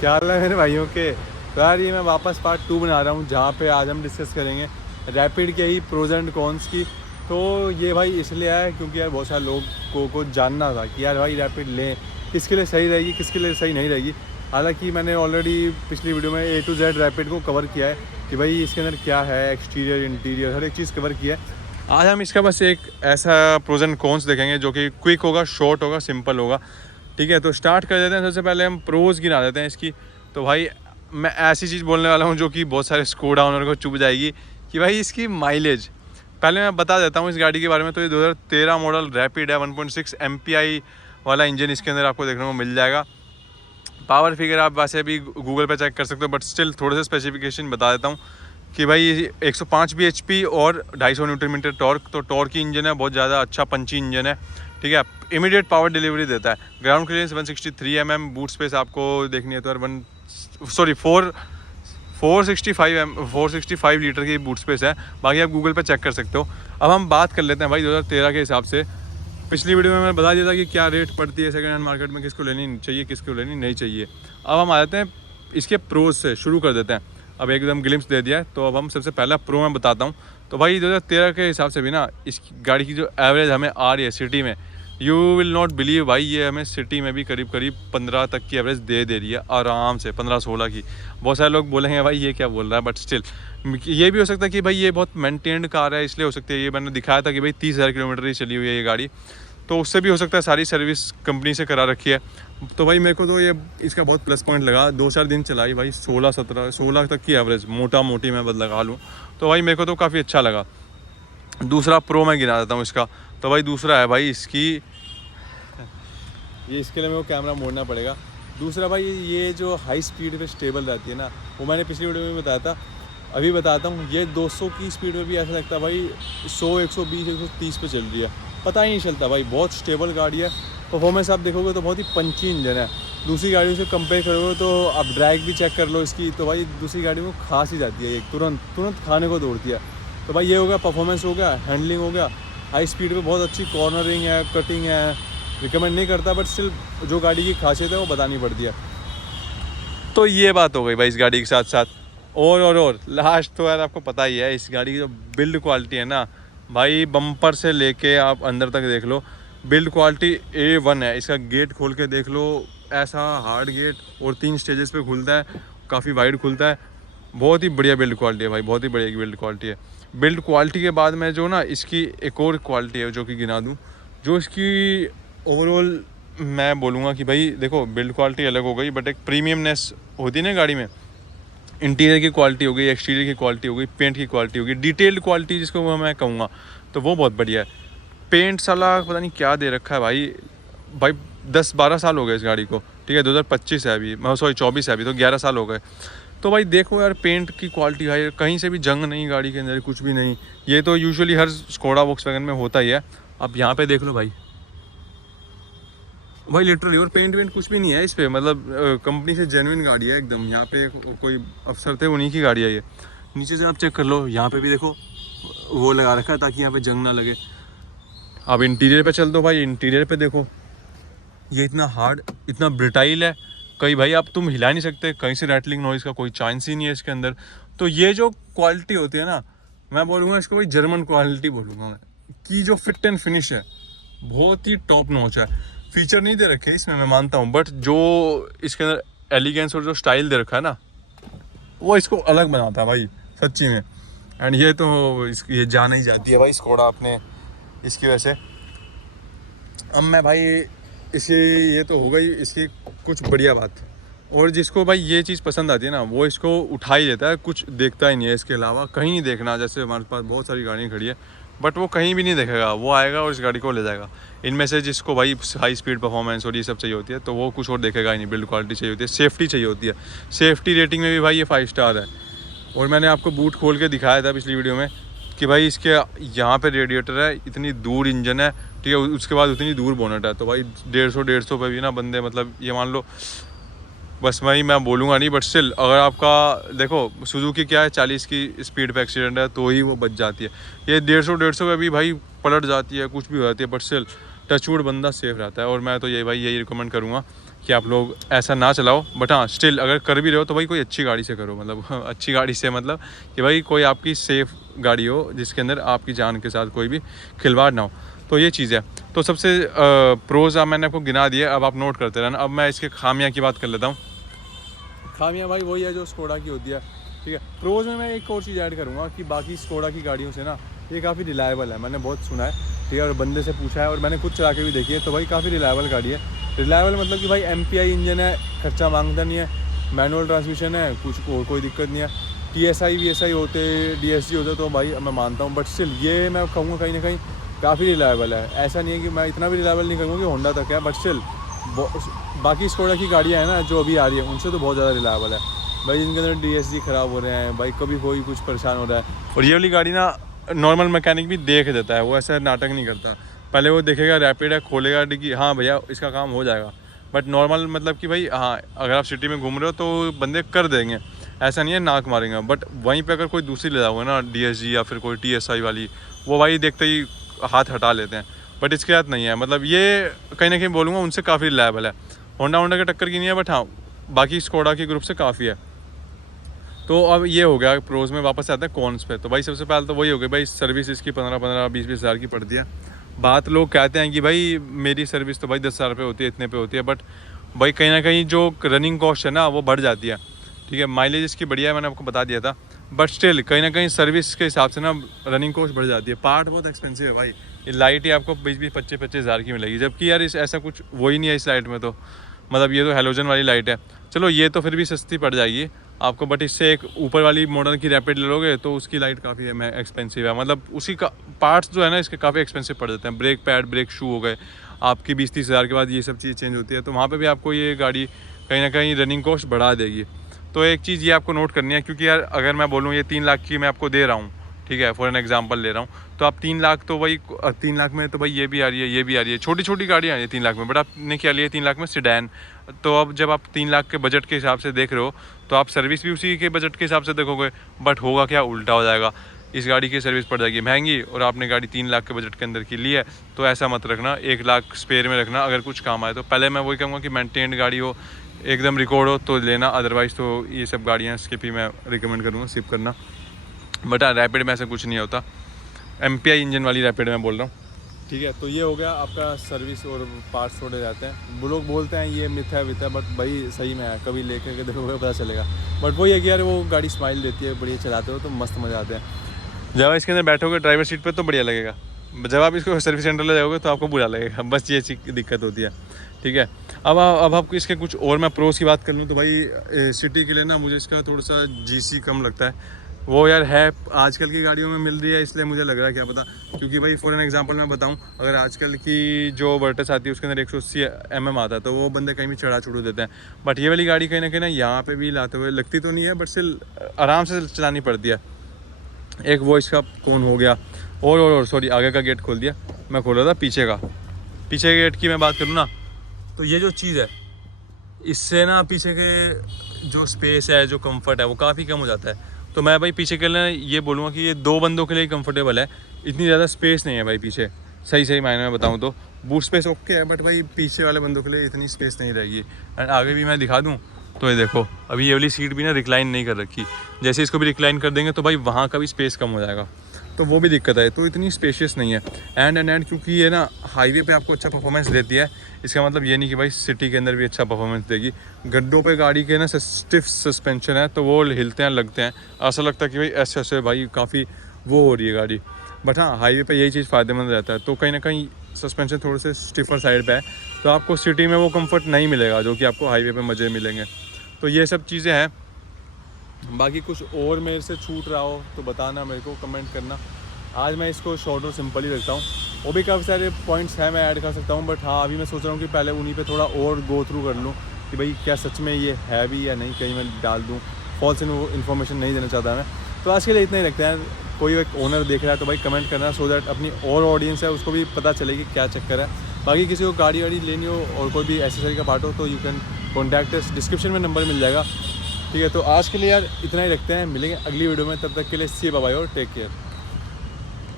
क्या हाल है मेरे भाइयों के। तो यार ये मैं वापस पार्ट 2 बना रहा हूँ, जहाँ पे आज हम डिस्कस करेंगे रैपिड के ही प्रोज एंड कॉन्स की। तो ये भाई इसलिए आया क्योंकि यार बहुत सारे लोगों को जानना था कि यार भाई रैपिड लें, किसके लिए सही रहेगी, किसके लिए सही नहीं रहेगी। हालांकि मैंने ऑलरेडी पिछली वीडियो में A to Z रैपिड को कवर किया है कि भाई इसके अंदर क्या है, एक्सटीरियर इंटीरियर हर एक चीज़ कवर किया है। आज हम इसका बस एक ऐसा प्रोज एंड कॉन्स देखेंगे जो कि क्विक होगा, शॉर्ट होगा, सिंपल होगा। ठीक है, तो स्टार्ट कर देते हैं। सबसे पहले हम प्रोज गिना देते हैं इसकी। तो भाई मैं ऐसी चीज़ बोलने वाला हूँ जो कि बहुत सारे स्कोडा ओनर को चुभ जाएगी कि भाई इसकी माइलेज। पहले मैं बता देता हूँ इस गाड़ी के बारे में। तो ये 2013 मॉडल रैपिड है, 1.6 MPI वाला इंजन इसके अंदर आपको देखने को मिल जाएगा। पावर फिगर आप वैसे भी गूगल पे चेक कर सकते हो, बट स्टिल थोड़े से स्पेसिफिकेशन बता देता हूँ कि भाई 105 bhp और 250 न्यूटन मीटर टॉर्क। तो टॉर्क की इंजन है, बहुत ज़्यादा अच्छा पंची इंजन है। ठीक है, इमीडिएट पावर डिलीवरी देता है। Ground clearance 163 mm, boot space आपको देखनी है तो यार 465 लीटर की बूट स्पेस है। बाकी आप गूगल पे चेक कर सकते हो। अब हम बात कर लेते हैं भाई 2013 के हिसाब से। पिछली वीडियो में मैंने बता दिया था कि क्या रेट पड़ती है सेकंड हैंड मार्केट में, किसको लेनी चाहिए, किसको लेनी नहीं चाहिए। अब हम आ जाते हैं इसके प्रोज से, शुरू कर देते हैं। अब एकदम ग्लिम्स दे दिया है तो अब हम सबसे पहला प्रो मैं बताता हूँ। तो भाई 2013 के हिसाब से भी ना इस गाड़ी की जो एवरेज हमें आ रही है सिटी में, यू विल नॉट बिलीव भाई, ये हमें सिटी में भी करीब 15 तक की एवरेज दे रही है आराम से, 15-16 की। बहुत सारे लोग बोलेंगे भाई ये क्या बोल रहा है, बट स्टिल ये भी हो सकता है कि भाई ये बहुत मेंटेन्ड कार है इसलिए हो सकती है। ये मैंने दिखाया था कि भाई 30,000 किलोमीटर ही चली हुई है ये गाड़ी, तो उससे भी हो सकता है सारी सर्विस कंपनी से करा रखी है। तो भाई मेरे को तो ये इसका बहुत प्लस पॉइंट लगा। 2-4 दिन चलाई भाई, 16 तक की एवरेज मोटा मोटी मैं बद लगा लूँ तो भाई मेरे को तो काफ़ी अच्छा लगा। दूसरा प्रो मैं गिना देता हूँ इसका। तो भाई दूसरा है भाई इसकी, ये इसके लिए मेरे को कैमरा मोड़ना पड़ेगा। दूसरा भाई ये जो हाई स्पीड पे स्टेबल रहती है ना, वो मैंने पिछली वीडियो में बताया था, अभी बताता हूँ। ये 200 की स्पीड में भी ऐसा लगता है भाई 100, 120, 130 पे चल रही है, पता ही नहीं चलता भाई। बहुत स्टेबल गाड़ी है। परफॉर्मेंस आप देखोगे तो बहुत ही पंची इंजन है। दूसरी गाड़ियों से कंपेयर करोगे तो आप ड्रैग भी चेक कर लो इसकी, तो भाई दूसरी गाड़ी में खास ही जाती है, एक तुरंत खाने को दौड़ती है। तो भाई ये हो गया, परफॉर्मेंस हो गया, हैंडलिंग हो गया। हाई स्पीड पे बहुत अच्छी कॉर्नरिंग है, कटिंग है। रिकमेंड नहीं करता बट स्टिल जो गाड़ी की खासियत है वो बतानी पड़ती है। तो ये बात हो गई भाई इस गाड़ी के साथ साथ। और लास्ट तो यार आपको पता ही है इस गाड़ी की जो बिल्ड क्वालिटी है ना भाई, बम्पर से लेके आप अंदर तक देख लो, बिल्ड क्वालिटी A1 है। इसका गेट खोल के देख लो, ऐसा हार्ड गेट और 3 स्टेजेस पे खुलता है, काफ़ी वाइड खुलता है। बहुत ही बढ़िया बिल्ड क्वालिटी है भाई, बहुत ही बढ़िया बिल्ड क्वालिटी है। बिल्ड क्वालिटी के बाद में जो ना इसकी एक और क्वालिटी है जो कि गिना दूँ, जो इसकी ओवरऑल मैं बोलूँगा कि भाई देखो बिल्ड क्वालिटी अलग हो गई, बट एक प्रीमियमनेस होती है ना गाड़ी में। इंटीरियर की क्वालिटी हो गई, एक्सटीरियर की क्वालिटी हो गई, पेंट की क्वालिटी हो गई, डिटेल्ड क्वालिटी जिसको मैं कहूँगा, तो वो बहुत बढ़िया है। पेंट साला पता नहीं क्या दे रखा है भाई। भाई 10-12 साल हो गए इस गाड़ी को। ठीक है, 2025 है अभी, मैं 24 है अभी, तो 11 साल हो गए। तो भाई देखो यार पेंट की क्वालिटी भाई, कहीं से भी जंग नहीं गाड़ी के अंदर, कुछ भी नहीं। ये तो यूजुअली हर स्कोडा वॉक्सवैगन में होता ही है। अब यहाँ पे देख लो भाई लिटरली, और पेंट वेंट कुछ भी नहीं है इस पर, मतलब कंपनी से जेन्युइन गाड़ी है एकदम। यहाँ पे कोई अफसर थे उन्हीं की गाड़ी है ये। नीचे से आप चेक कर लो, यहाँ पे भी देखो वो लगा रखा है ताकि यहाँ पे जंग ना लगे। अब इंटीरियर पे चल दो भाई, इंटीरियर पे देखो ये इतना हार्ड, इतना ब्रिटाइल है, कहीं भाई आप तुम हिला नहीं सकते, कहीं से रैटलिंग नॉइज़ का कोई चांस ही नहीं है इसके अंदर। तो ये जो क्वालिटी होती है ना, मैं बोलूँगा इसको भाई जर्मन क्वालिटी बोलूँगा मैं, कि जो फिट एंड फिनिश है बहुत ही टॉप नॉच है। फीचर नहीं दे रखे इसमें मैं मानता हूँ, बट जो इसके अंदर एलिगेंस और जो स्टाइल दे रखा है ना, वो इसको अलग बनाता है भाई सच्ची में। एंड ये तो ये जाना ही जाती है भाई स्कोडा अपने इसकी वजह से। अब मैं भाई इसी, ये तो हो गई इसकी कुछ बढ़िया बात। और जिसको भाई ये चीज़ पसंद आती है ना, वो इसको उठा ही लेता है, कुछ देखता ही नहीं है इसके अलावा, कहीं नहीं देखना। जैसे हमारे पास बहुत सारी गाड़ियाँ खड़ी है, बट वो कहीं भी नहीं देखेगा, वो आएगा और इस गाड़ी को ले जाएगा। इनमें से जिसको भाई हाई स्पीड परफॉर्मेंस और ये सब चाहिए होती है, तो वो कुछ और देखेगा ही नहीं। बिल्ड क्वालिटी चाहिए होती है, सेफ्टी चाहिए होती है। सेफ्टी रेटिंग में भी भाई ये 5 स्टार है। और मैंने आपको बूट खोल के दिखाया था पिछली वीडियो में कि भाई इसके यहाँ पे रेडिएटर है, इतनी दूर इंजन है, ठीक है, उसके बाद उतनी दूर बोनट है। तो भाई 150 पे भी ना बंदे, मतलब ये मान लो, बस मैं बोलूँगा नहीं, बट स्टिल अगर आपका देखो सुजुकी क्या है, 40 की स्पीड पे एक्सीडेंट है तो ही वो बच जाती है। ये 150 पे भी भाई पलट जाती है, कुछ भी हो जाती है, बट स्टिल टचवुड बंदा सेफ रहता है। और मैं तो यही रिकमेंड करूँगा कि आप लोग ऐसा ना चलाओ। बट हाँ स्टिल अगर कर भी रहे हो तो भाई कोई अच्छी गाड़ी से करो, मतलब अच्छी गाड़ी से मतलब कि भाई कोई आपकी सेफ़ गाड़ी हो जिसके अंदर आपकी जान के साथ कोई भी खिलवाड़ ना हो। तो ये चीज़ है। तो सबसे प्रोज़ मैंने आपको गिना दिया, अब आप नोट करते रहना। अब मैं इसके खामियां की बात कर लेता हूँ। खामियां भाई वही है जो स्कोडा की होती है, ठीक है। प्रोज़ में मैं एक और चीज़ ऐड करूँगा कि बाकी स्कोडा की गाड़ियों से ना ये काफ़ी रिलायबल है, मैंने बहुत सुना है, ठीक है, और बंदे से पूछा है और मैंने खुद चला के भी देखी है। तो भाई काफ़ी रिलायबल गाड़ी है। रिलायबल मतलब कि भाई MPI इंजन है, खर्चा मांगता नहीं है, मैनुअल ट्रांसमिशन है, कुछ और कोई दिक्कत नहीं है। TSI VSI होते, DSG होते तो भाई मैं मानता हूँ, बट स्टिल ये मैं कहूँगा कहीं ना कहीं काफ़ी रिलायबल है। ऐसा नहीं है कि मैं इतना भी रिलायबल नहीं कहूँगा कि होंडा तक है, बट स्टिल बाकी स्कोडा की गाड़ियाँ हैं ना जो अभी आ रही है उनसे तो बहुत ज़्यादा रिलायबल है भाई। जिनके अंदर DSG ख़राब हो रहे हैं भाई, कभी कोई कुछ परेशान हो रहा है। और ये वाली गाड़ी ना नॉर्मल मैकेनिक भी देख देता है, वो ऐसा नाटक नहीं करता। पहले वो देखेगा रैपिड है, खोलेगा डिग्गी, हाँ भैया इसका काम हो जाएगा। बट नॉर्मल मतलब कि भाई हाँ अगर आप सिटी में घूम रहे हो तो बंदे कर देंगे, ऐसा नहीं है नाक मारेंगे। बट वहीं पे अगर कोई दूसरी ले जाओगे ना DSG या फिर कोई TSI वाली, वो भाई देखते ही हाथ हटा लेते हैं। बट इसके साथ नहीं है, मतलब ये कहीं ना कहीं बोलूँगा उनसे काफ़ी रिलायबल है। होंडा के टक्कर की नहीं है, बट हाँ बाकी स्कोडा के ग्रुप से काफ़ी है। तो अब ये हो गया प्रोज में, वापस आता है कॉन्स पे। तो भाई सबसे पहले तो वही हो गया भाई, सर्विस इसकी 15-20 हज़ार की पड़ती है। बात लोग कहते हैं कि भाई मेरी सर्विस तो भाई 10,000 रुपये होती है, इतने पे होती है, बट भाई कहीं ना कहीं जो रनिंग कॉस्ट है ना वो बढ़ जाती है, ठीक है। माइलेज इसकी बढ़िया है, मैंने आपको बता दिया था, बट स्टिल कहीं ना कहीं सर्विस के हिसाब से ना रनिंग कॉस्ट बढ़ जाती है। पार्ट बहुत एक्सपेंसिव है भाई, ये लाइट ही आपको 20-25 हज़ार की मिलेगी, जबकि यार इस ऐसा कुछ वो ही नहीं है इस लाइट में। तो मतलब ये तो हेलोजन वाली लाइट है, चलो ये तो फिर भी सस्ती पड़ जाएगी आपको, बट इससे एक ऊपर वाली मॉडल की रैपिड ले लोगे तो उसकी लाइट काफ़ी एक्सपेंसिव है, मतलब उसी का पार्ट्स जो है ना इसके काफ़ी एक्सपेंसिव पड़ जाते हैं। ब्रेक पैड, ब्रेक शू हो गए आपकी 20-30 हज़ार के बाद ये सब चीज़ चेंज होती है, तो वहाँ पे भी आपको ये गाड़ी कहीं ना कहीं रनिंग कॉस्ट बढ़ा देगी। तो एक चीज़ ये आपको नोट करनी है, क्योंकि यार अगर मैं बोलूँ ये 3 लाख की मैं आपको दे रहा हूँ, ठीक है, फॉर एन एग्जांपल ले रहा हूँ, तो आप 3 लाख तो भाई 3 लाख में तो भाई ये भी आ रही है, ये भी आ रही है, छोटी छोटी गाड़ियाँ आ रही है 3 लाख में, बट आपने क्या लिया 3 लाख में सिडैन। तो अब जब आप 3 लाख के बजट के हिसाब से देख रहे हो तो आप सर्विस भी उसी के बजट के हिसाब से देखोगे, बट होगा क्या, उल्टा हो जाएगा। इस गाड़ी की सर्विस पड़ जाएगी महंगी और आपने गाड़ी 3 लाख के बजट के अंदर की ली है। तो ऐसा मत रखना, 1 लाख स्पेयर में रखना, अगर कुछ काम आए तो। पहले मैं वही कहूँगा कि मेंटेन्ड गाड़ी हो, एकदम रिकॉर्ड हो तो लेना, अदरवाइज़ तो ये सब गाड़ियाँ स्किप ही मैं रिकमेंड करूँगा, स्किप करना। बट हाँ रैपिड में ऐसा कुछ नहीं होता, MPI इंजन वाली रैपिड में बोल रहा हूँ, ठीक है। तो ये हो गया आपका सर्विस और पार्ट्स थोड़े जाते हैं। वो लोग बोलते हैं ये मिथ है, बट भाई सही में है, कभी लेकर के देखोगे पता चलेगा। बट वही है कि यार वो गाड़ी स्माइल देती है, बढ़िया चलाते हो तो मस्त मज़ा आते हैं। जब इसके अंदर बैठोगे ड्राइवर सीट पर तो बढ़िया लगेगा, जब आप इसको सर्विस सेंटर ले जाओगे तो आपको बुरा लगेगा, बस ये दिक्कत होती है, ठीक है। अब आपको इसके कुछ और मैं प्रोस की बात कर लूँ तो भाई सिटी के लिए ना मुझे इसका थोड़ा सा GC कम लगता है। वो यार है आजकल की गाड़ियों में मिल रही है इसलिए मुझे लग रहा है, क्या पता, क्योंकि भाई फॉर एन एग्जांपल मैं बताऊं, अगर आजकल की जो वर्टस आती है उसके अंदर 180 mm आता है तो वो बंदे कहीं भी चढ़ा चुड़ू देते हैं। बट ये वाली गाड़ी कहीं ना यहाँ पे भी लाते हुए लगती तो नहीं है, बट स्टिल आराम से चलानी पड़ती है। एक वो इसका कौन हो गया, और सॉरी आगे का गेट खोल दिया, मैं खोल रहा था पीछे का। पीछे के गेट की मैं बात करूँ ना तो ये जो चीज़ है इससे ना पीछे के जो स्पेस है, जो कंफर्ट है वो काफ़ी कम हो जाता है। तो मैं भाई पीछे के लिए ये बोलूँगा कि ये 2 बंदों के लिए कंफर्टेबल है, इतनी ज़्यादा स्पेस नहीं है भाई पीछे, सही मायने में बताऊँ तो। बूट स्पेस ओके है, बट भाई पीछे वाले बंदों के लिए इतनी स्पेस नहीं रहेगी। एंड आगे भी मैं दिखा दूँ तो ये देखो, अभी ये वाली सीट भी ना रिक्लाइन नहीं कर रखी, जैसे इसको भी रिक्लाइन कर देंगे तो भाई वहाँ का भी स्पेस कम हो जाएगा, तो वो भी दिक्कत है। तो इतनी स्पेशियस नहीं है। एंड क्योंकि ये ना हाईवे पे आपको अच्छा परफॉर्मेंस देती है, इसका मतलब ये नहीं कि भाई सिटी के अंदर भी अच्छा परफॉर्मेंस देगी। गड्ढों पे गाड़ी के ना स्टिफ सस्पेंशन है तो वो हिलते हैं, लगते हैं, ऐसा लगता है कि भाई ऐसे भाई काफ़ी वो हो रही है गाड़ी। बट हाँ हाईवे पे यही चीज़ फ़ायदेमंद रहता है। तो कहीं ना कहीं सस्पेंशन थोड़े से स्टिफर साइड पे है, तो आपको सिटी में वो कंफर्ट नहीं मिलेगा जो कि आपको हाईवे पे मज़े मिलेंगे। तो ये सब चीज़ें हैं। बाकी कुछ और मेरे से छूट रहा हो तो बताना, मेरे को कमेंट करना। आज मैं इसको शॉर्ट और सिंपल ही रखता हूँ, वो भी काफ़ी सारे पॉइंट्स हैं मैं ऐड कर सकता हूँ, बट हाँ अभी मैं सोच रहा हूँ कि पहले उन्हीं पे थोड़ा और गो थ्रू कर लूँ कि भाई क्या सच में ये है भी या नहीं, कहीं मैं डाल दूँ फॉल्स इन्फॉर्मेशन नहीं देना चाहता मैं। तो आज के लिए इतना ही रखते हैं। कोई एक ओनर देख रहा है तो भाई कमेंट करना, सो दैट अपनी और ऑडियंस है उसको भी पता चले कि क्या चक्कर है। बाकी किसी को गाड़ी वाड़ी लेनी हो और कोई भी एसेसरी का पार्ट हो तो you can contact us, description में नंबर मिल जाएगा, ठीक है। तो आज के लिए यार इतना ही रखते हैं, मिलेंगे अगली वीडियो में, तब तक के लिए सी बाय और टेक केयर।